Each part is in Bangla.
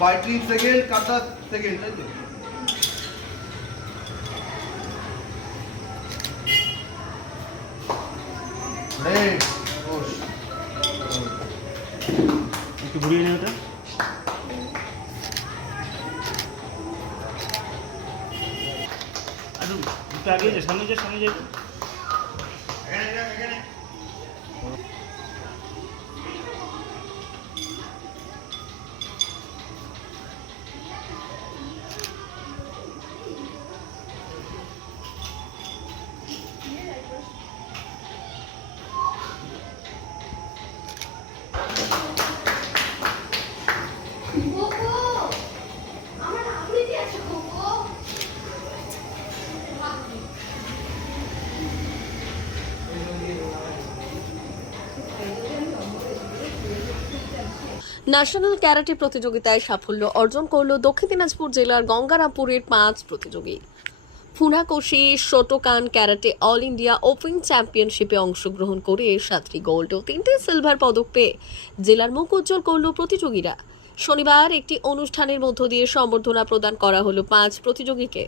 ফাইটিং সেকেন্ড, কাটা সেকেন্ড, তাই তো? একটু ঘুরিয়ে নিয়ে ওটা। একটু আগে যে সামনে যে সামনে যাবে। ন্যাশনাল ক্যারাটে প্রতিযোগিতায় সাফল্য অর্জন করল দক্ষিণ দিনাজপুর জেলার গঙ্গারামপুরের 5 প্রতিযোগী। Funakoshi Shotokan karate All India Open চ্যাম্পিয়নশিপে অংশগ্রহণ করে 7টি গোল্ড ও 3টি সিলভার পদক পেয়ে জেলার মুখ উজ্জ্বল করল প্রতিযোগীরা। শনিবার একটি অনুষ্ঠানের মধ্য দিয়ে সম্বর্ধনা প্রদান করা হলো 5 প্রতিযোগীকে।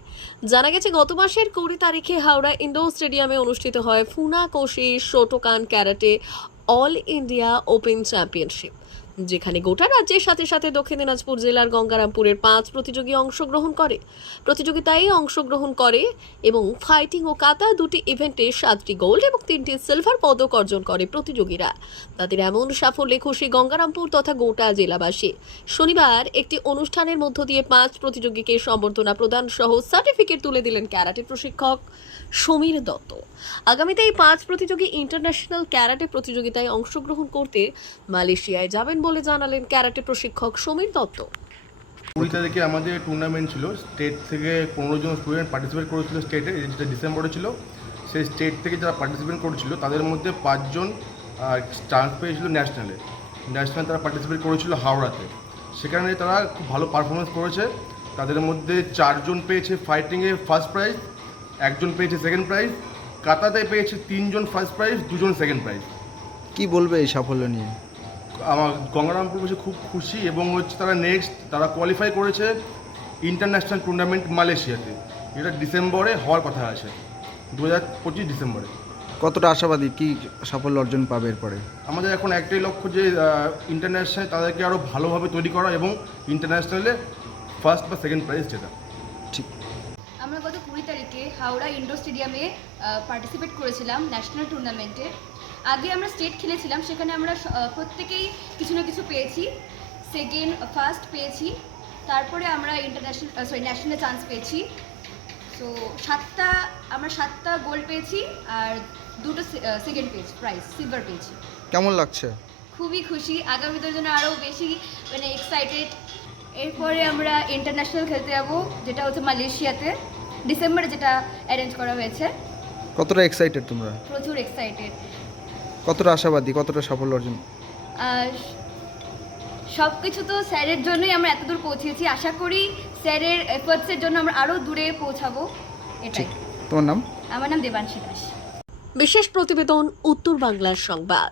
জানা গেছে গত মাসের 20 তারিখে হাওড়া ইন্ডোর স্টেডিয়ামে অনুষ্ঠিত হয় Funakoshi Shotokan karate All India Open championship, যেখানে গোটা রাজ্যের সাথে সাথে দক্ষিণ দিনাজপুর জেলার গঙ্গারামপুরের 5 প্রতিযোগী অংশগ্রহণ করে। প্রতিযোগিতায় অংশগ্রহণ করে এবং ফাইটিং ও কাতা দুটি ইভেন্টে 7টি গোল্ড এবং 3টি সিলভার পদক অর্জন করে প্রতিযোগীরা। তাদের এমন সাফল্যে খুশি গঙ্গারামপুর তথা গোটা জেলাবাসী। শনিবার একটি অনুষ্ঠানের মধ্য দিয়ে 5 প্রতিযোগীকে সম্বর্ধনা প্রদান সহ সার্টিফিকেট তুলে দিলেন ক্যারাটে প্রশিক্ষক সমীর দত্ত। আগামীতে এই 5 প্রতিযোগী ইন্টারন্যাশনাল ক্যারাটে প্রতিযোগিতায় অংশগ্রহণ করতে মালয়েশিয়ায় যাবেন বলে জানালেন ক্যারাটে প্রশিক্ষক সমীর দত্ত। 20 তারিখে আমাদের টুর্নামেন্ট ছিল। স্টেট থেকে 15 জন স্টুডেন্ট পার্টিসিপেট করেছিল স্টেটে, যেটা ডিসেম্বরে ছিল। সেই স্টেট থেকে যারা পার্টিসিপেট করেছিল তাদের মধ্যে 5 জন চান্স পেয়েছিল ন্যাশনালে। তারা পার্টিসিপেট করেছিল হাওড়াতে। সেখানে তারা খুব ভালো পারফরমেন্স করেছে। তাদের মধ্যে 4 জন পেয়েছে ফাইটিংয়ে ফার্স্ট প্রাইজ, 1 জন পেয়েছে সেকেন্ড প্রাইজ, কাতাতে পেয়েছে 3 জন ফার্স্ট প্রাইজ, 2 জন সেকেন্ড প্রাইজ। কি বলবে এই সাফল্য নিয়ে? আমার গঙ্গারামপুর বসে খুব খুশি এবং তারা কোয়ালিফাই করেছে ইন্টারন্যাশনাল টুর্নামেন্ট মালয়েশিয়াতে, যেটা ডিসেম্বরে হওয়ার কথা আছে, 2025 ডিসেম্বরে। কতটা আশাবাদী, কি সাফল্য অর্জন পাবে এরপরে? আমাদের এখন একটাই লক্ষ্য যে ইন্টারন্যাশনাল তাদেরকে আরও ভালোভাবে তৈরি করা এবং ইন্টারন্যাশনালে ফার্স্ট বা সেকেন্ড প্রাইজ জেতা। ঠিক। আমরা গত 20 তারিখে হাওড়া ইন্ডোর স্টেডিয়ামে পার্টিসিপেট করেছিলাম ন্যাশনাল টুর্নামেন্টে। আগে আমরা স্টেট খেলেছিলাম, সেখানে আমরা প্রত্যেকেই কিছু না কিছু পেয়েছি। সেকেন্ড ফার্স্ট পেয়েছি, তারপরে আমরা ন্যাশনালে চান্স পেয়েছি। সো আমরা 7টা গোল্ড পেয়েছি আর 2টো সেকেন্ড পেয়েছি, প্রাইজ সিলভার পেয়েছি। কেমন লাগছে? খুবই খুশি, আগামীদের জন্য আরও বেশি এক্সাইটেড। এরপরে আমরা ইন্টারন্যাশনাল খেলতে যাবো, যেটা হচ্ছে মালয়েশিয়াতে ডিসেম্বরে, যেটা অ্যারেঞ্জ করা হয়েছে। কতটা এক্সাইটেড তোমরা? প্রচুর এক্সাইটেড। কতটা আশাবাদী, কতটা সাফল্য অর্জন? আর সব কিছু তো স্যারের জন্যই আমরা এতদূর পৌঁছেছি। আশা করি স্যারের এফোর্টসের জন্য আমরা আরও দূরে পৌঁছাবো, এটাই। তোমার নাম? আমার নাম দেবাংশী দাস। বিশেষ প্রতিবেদন, উত্তর বাংলার সংবাদ।